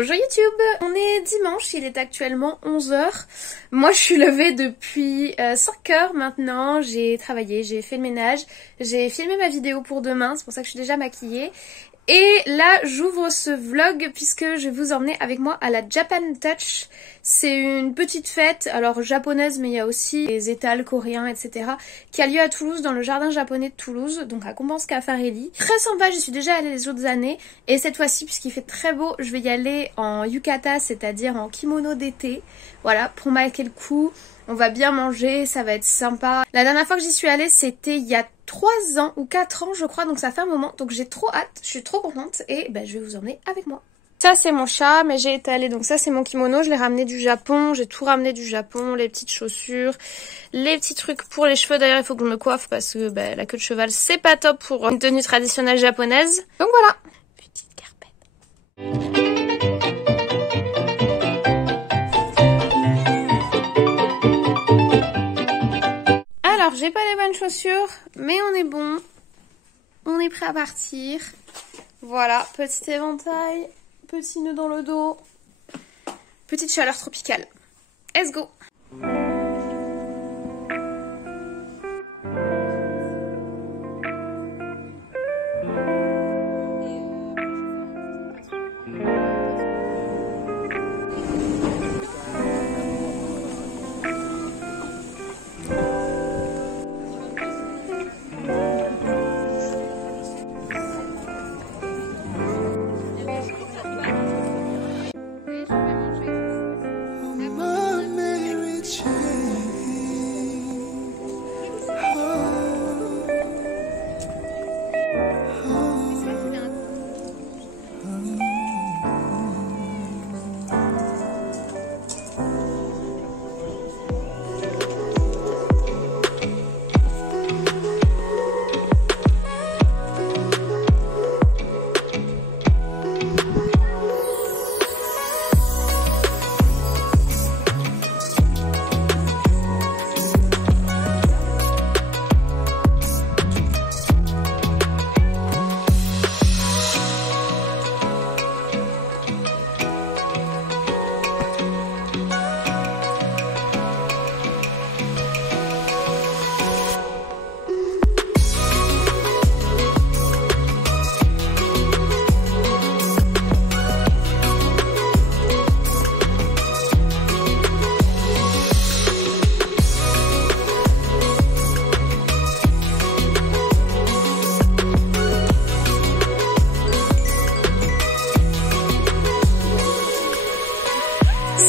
Bonjour YouTube. On est dimanche, il est actuellement 11 h. Moi je suis levée depuis 5 h maintenant. J'ai travaillé, j'ai fait le ménage, j'ai filmé ma vidéo pour demain, c'est pour ça que je suis déjà maquillée. Et là j'ouvre ce vlog puisque je vais vous emmener avec moi à la Japan Touch. C'est une petite fête, alors japonaise, mais il y a aussi des étals coréens, etc. qui a lieu à Toulouse, dans le jardin japonais de Toulouse, donc à Compense-Caffarelli. Très sympa, j'y suis déjà allée les autres années. Et cette fois-ci, puisqu'il fait très beau, je vais y aller en yukata, c'est-à-dire en kimono d'été. Voilà, pour marquer le coup. On va bien manger, ça va être sympa. La dernière fois que j'y suis allée, c'était il y a 3 ans ou 4 ans je crois, donc ça fait un moment. Donc j'ai trop hâte, je suis trop contente et ben, je vais vous emmener avec moi. Ça c'est mon chat, mais j'ai étalé, donc ça c'est mon kimono, je l'ai ramené du Japon, j'ai tout ramené du Japon, les petites chaussures, les petits trucs pour les cheveux. D'ailleurs il faut que je me coiffe parce que ben, la queue de cheval c'est pas top pour une tenue traditionnelle japonaise. Donc voilà, petite carpette. Alors j'ai pas les bonnes chaussures, mais on est bon, on est prêt à partir. Voilà, petit éventail, petit nœud dans le dos, petite chaleur tropicale. Let's go!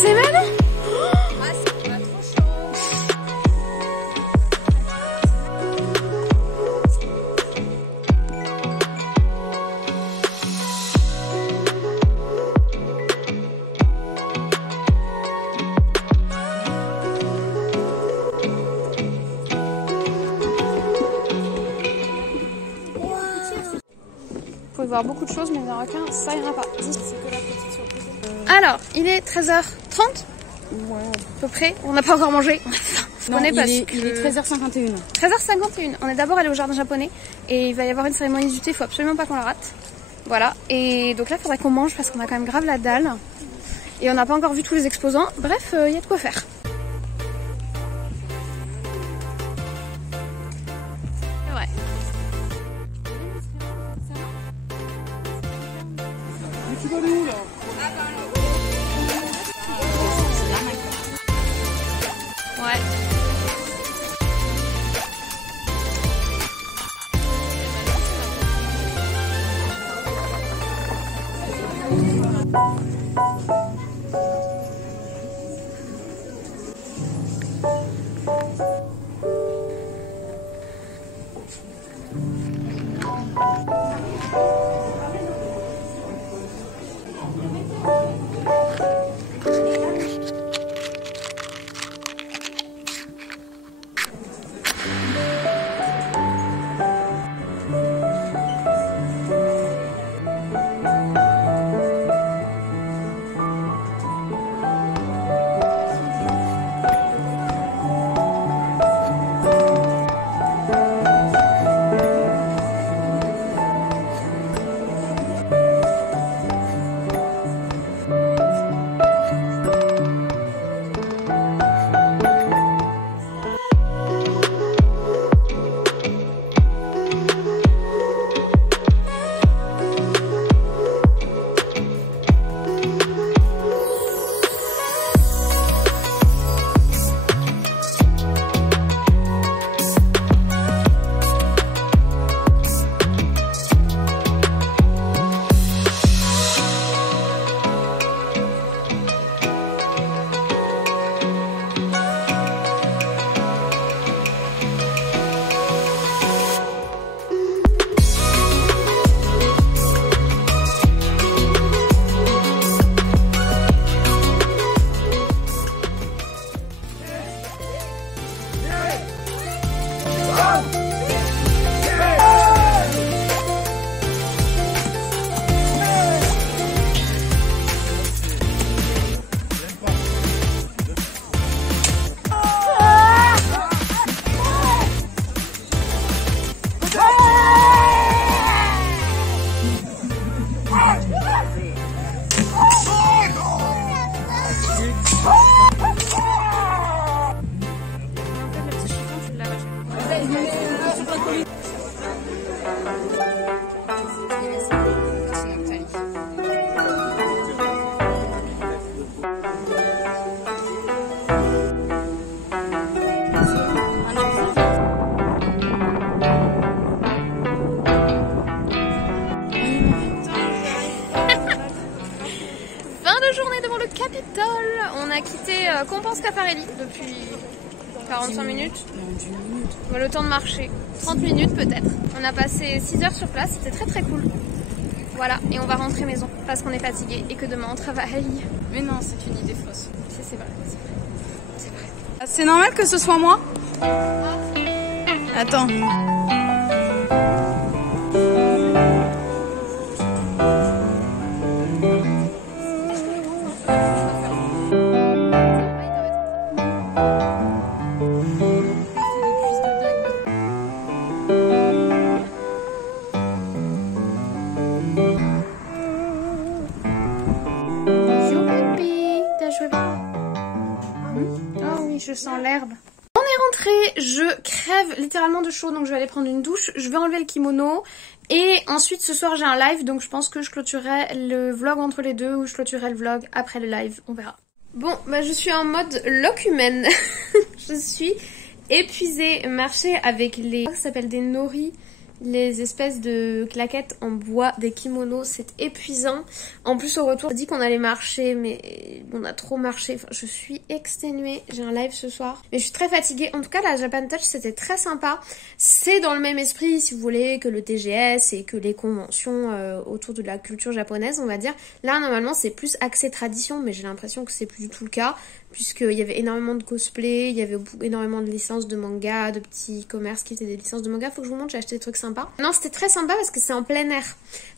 C'est maintenant? Ah, ça va trop chaud. Vous pouvez voir beaucoup de choses, mais dans aucun, ça ira pas. Alors, il est 13h30. Ouais, à peu près. On n'a pas encore mangé. Non, il est 13h51. 13h51. On est d'abord allé au jardin japonais et il va y avoir une cérémonie du thé. Il faut absolument pas qu'on la rate. Voilà. Et donc là, il faudrait qu'on mange parce qu'on a quand même grave la dalle. Et on n'a pas encore vu tous les exposants. Bref, il y a de quoi faire. Ouais. Tu vas où là? Ouais. Et Toll, on a quitté Compense Caffarelli depuis 45 minutes. Non, 10 minutes. On a le temps de marcher. 30 minutes peut-être. On a passé 6 heures sur place, c'était très très cool. Voilà, et on va rentrer maison parce qu'on est fatigué et que demain on travaille. Mais non, c'est une idée fausse. C'est vrai, c'est vrai. C'est normal que ce soit moi? Attends. Je sens l'herbe. On est rentré, je crève littéralement de chaud donc je vais aller prendre une douche, je vais enlever le kimono et ensuite ce soir j'ai un live donc je pense que je clôturerai le vlog entre les deux ou je clôturerai le vlog après le live, on verra. Bon, bah je suis en mode loque humaine. Je suis épuisée, marcher avec les... Ça s'appelle des nori, les espèces de claquettes en bois, des kimonos, c'est épuisant. En plus au retour, on a dit qu'on allait marcher, mais on a trop marché. Enfin, je suis exténuée, j'ai un live ce soir. Mais je suis très fatiguée. En tout cas, la Japan Touch, c'était très sympa. C'est dans le même esprit, si vous voulez, que le TGS et que les conventions autour de la culture japonaise, on va dire. Là, normalement, c'est plus axé tradition, mais j'ai l'impression que c'est plus du tout le cas. Puisqu'il y avait énormément de cosplay, il y avait énormément de licences de manga, de petits commerces qui étaient des licences de manga. Faut que je vous montre, j'ai acheté des trucs sympas. Non, c'était très sympa parce que c'est en plein air.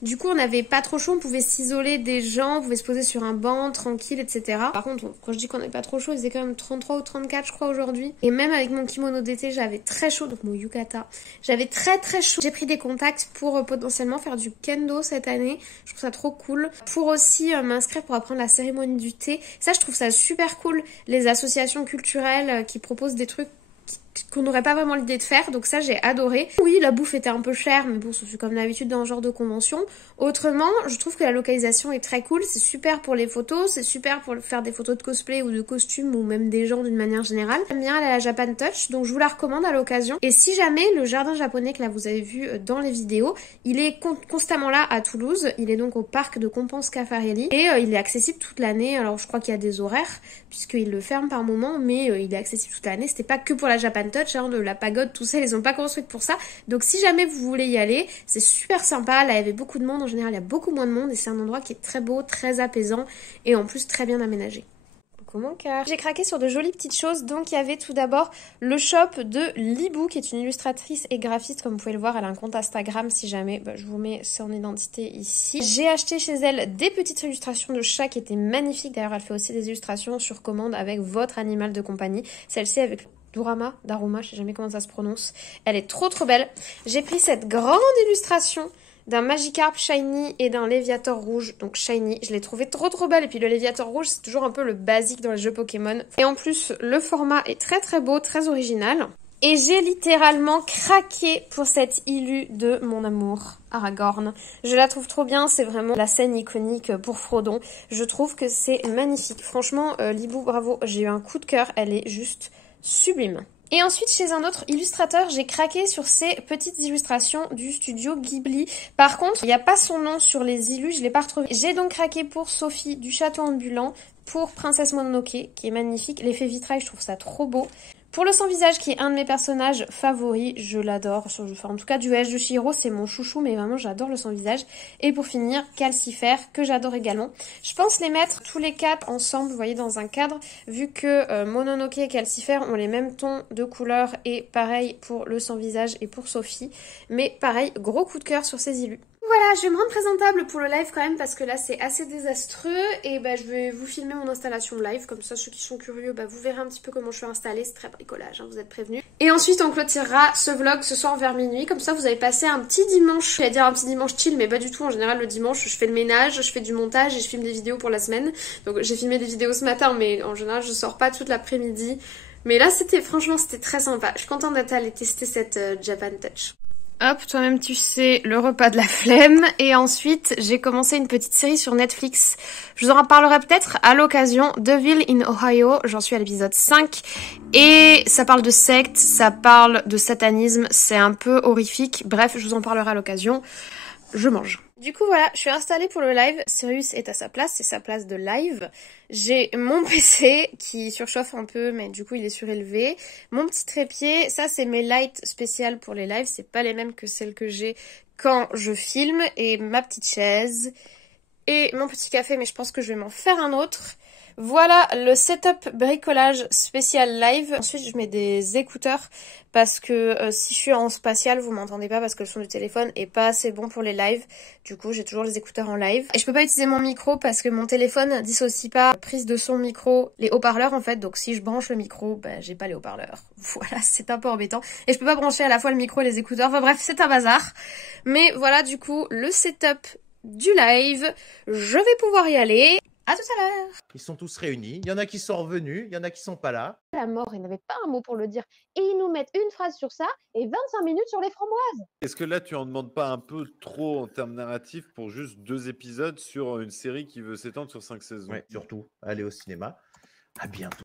Du coup, on n'avait pas trop chaud, on pouvait s'isoler des gens, on pouvait se poser sur un banc, tranquille, etc. Par contre, quand je dis qu'on n'avait pas trop chaud, il faisait quand même 33 ou 34, je crois, aujourd'hui. Et même avec mon kimono d'été, j'avais très chaud, donc mon yukata. J'avais très très chaud. J'ai pris des contacts pour potentiellement faire du kendo cette année. Je trouve ça trop cool. Pour aussi m'inscrire pour apprendre la cérémonie du thé. Ça, je trouve ça super cool. Les associations culturelles qui proposent des trucs qu'on n'aurait pas vraiment l'idée de faire, donc ça j'ai adoré. Oui, la bouffe était un peu chère, mais bon, c'est comme d'habitude dans ce genre de convention. Autrement, je trouve que la localisation est très cool, c'est super pour les photos, c'est super pour faire des photos de cosplay ou de costumes ou même des gens d'une manière générale. J'aime bien aller à la Japan Touch, donc je vous la recommande à l'occasion. Et si jamais le jardin japonais que là vous avez vu dans les vidéos, il est constamment là à Toulouse, il est donc au parc de Compense Caffarelli et il est accessible toute l'année. Alors je crois qu'il y a des horaires puisqu'il le ferme par moment, mais il est accessible toute l'année. C'était pas que pour la Japan Touch, hein, de la pagode, tout ça, ils ont pas construite pour ça. Donc si jamais vous voulez y aller, c'est super sympa. Là, il y avait beaucoup de monde. En général, il y a beaucoup moins de monde et c'est un endroit qui est très beau, très apaisant et en plus très bien aménagé. Mon cœur. J'ai craqué sur de jolies petites choses, donc il y avait tout d'abord le shop de Libou qui est une illustratrice et graphiste, comme vous pouvez le voir, elle a un compte Instagram si jamais, je vous mets son identité ici. J'ai acheté chez elle des petites illustrations de chats qui étaient magnifiques, d'ailleurs elle fait aussi des illustrations sur commande avec votre animal de compagnie, celle-ci avec Daruma, je sais jamais comment ça se prononce, elle est trop belle. J'ai pris cette grande illustration d'un Magikarp Shiny et d'un Léviator rouge, donc Shiny, je l'ai trouvé trop belle, et puis le Léviator rouge c'est toujours un peu le basique dans les jeux Pokémon, et en plus le format est très beau, très original, et j'ai littéralement craqué pour cette illu de mon amour Aragorn. Je la trouve trop bien, c'est vraiment la scène iconique pour Frodon, je trouve que c'est magnifique, franchement Libou bravo, j'ai eu un coup de cœur, elle est juste sublime. Et ensuite, chez un autre illustrateur, j'ai craqué sur ces petites illustrations du studio Ghibli. Par contre, il n'y a pas son nom sur les illus, je l'ai pas retrouvé. J'ai donc craqué pour Sophie du Château Ambulant, pour Princesse Mononoke, qui est magnifique. L'effet vitrail, je trouve ça trop beau. Pour le sans-visage, qui est un de mes personnages favoris, je l'adore. Enfin, en tout cas, du voyage de Chihiro, c'est mon chouchou, mais vraiment, j'adore le sans-visage. Et pour finir, Calcifer, que j'adore également. Je pense les mettre tous les quatre ensemble, vous voyez, dans un cadre, vu que Mononoke et Calcifer ont les mêmes tons de couleurs, et pareil pour le sans-visage et pour Sophie. Mais pareil, gros coup de cœur sur ces illus. Voilà, je vais me rendre présentable pour le live quand même parce que là c'est assez désastreux et je vais vous filmer mon installation live, comme ça ceux qui sont curieux vous verrez un petit peu comment je suis installée, c'est très bricolage, hein, vous êtes prévenus. Et ensuite on clôturera ce vlog ce soir vers minuit, comme ça vous avez passé un petit dimanche, j'allais dire un petit dimanche chill mais pas du tout, en général le dimanche je fais le ménage, je fais du montage et je filme des vidéos pour la semaine. Donc j'ai filmé des vidéos ce matin mais en général je sors pas toute l'après-midi. Mais là franchement c'était très sympa, je suis contente d'être allée tester cette Japan Touch. Hop, toi-même tu sais, le repas de la flemme. Et ensuite, j'ai commencé une petite série sur Netflix. Je vous en reparlerai peut-être à l'occasion. Devil in Ohio, j'en suis à l'épisode 5. Et ça parle de secte, ça parle de satanisme, c'est un peu horrifique. Bref, je vous en parlerai à l'occasion. je mange. Du coup voilà, je suis installée pour le live, Sirius est à sa place, c'est sa place de live. J'ai mon PC qui surchauffe un peu mais du coup il est surélevé. Mon petit trépied, ça c'est mes lights spéciales pour les lives, c'est pas les mêmes que celles que j'ai quand je filme. Et ma petite chaise et mon petit café, mais je pense que je vais m'en faire un autre. Voilà le setup bricolage spécial live. Ensuite je mets des écouteurs parce que si je suis en spatial vous m'entendez pas parce que le son du téléphone est pas assez bon pour les lives. Du coup j'ai toujours les écouteurs en live. Et je peux pas utiliser mon micro parce que mon téléphone dissocie pas prise de son micro, les haut-parleurs en fait. Donc si je branche le micro, ben j'ai pas les haut-parleurs. Voilà, c'est un peu embêtant. Et je peux pas brancher à la fois le micro et les écouteurs. Enfin bref, c'est un bazar. Mais voilà du coup le setup du live. Je vais pouvoir y aller. À tout à l'heure. Ils sont tous réunis. Il y en a qui sont revenus, il y en a qui sont pas là. La mort, ils n'avaient pas un mot pour le dire. Et ils nous mettent une phrase sur ça et 25 minutes sur les framboises. Est-ce que là, tu en demandes pas un peu trop en termes narratifs pour juste 2 épisodes sur une série qui veut s'étendre sur 5 saisons? Ouais, surtout, allez au cinéma. À bientôt.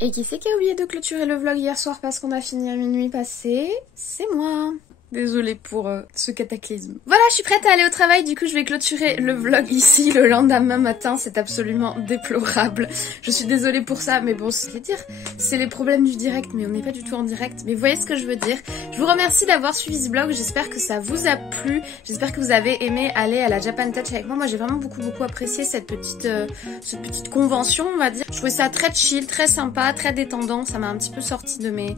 Et qui c'est qui a oublié de clôturer le vlog hier soir parce qu'on a fini à minuit passé? C'est moi. Désolée pour ce cataclysme. Voilà, je suis prête à aller au travail, du coup je vais clôturer le vlog ici le lendemain matin, c'est absolument déplorable. Je suis désolée pour ça, mais bon, c'est les problèmes du direct, mais on n'est pas du tout en direct. Mais vous voyez ce que je veux dire. Je vous remercie d'avoir suivi ce vlog, j'espère que ça vous a plu, j'espère que vous avez aimé aller à la Japan Touch avec moi. Moi j'ai vraiment beaucoup apprécié cette petite convention, on va dire. Je trouvais ça très chill, très sympa, très détendant, ça m'a un petit peu sorti de mes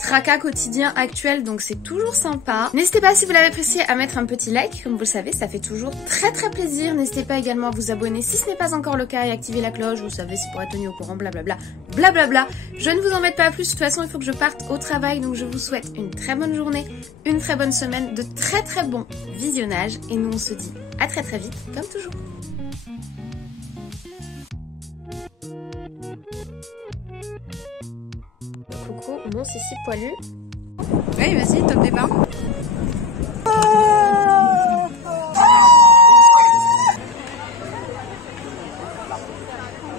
tracas quotidien actuel, donc c'est toujours sympa. N'hésitez pas si vous l'avez apprécié à mettre un petit like, comme vous le savez, ça fait toujours très plaisir. N'hésitez pas également à vous abonner si ce n'est pas encore le cas et activer la cloche, vous savez, c'est pour être tenu au courant, blablabla, blablabla. Je ne vous embête pas plus, de toute façon il faut que je parte au travail, donc je vous souhaite une très bonne journée, une très bonne semaine, de très bons visionnages, et nous on se dit à très vite, comme toujours. Coucou, mon Sissi poilu. Oui, vas-y, top départ.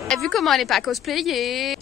T'as vu comment elle est pas cosplayée?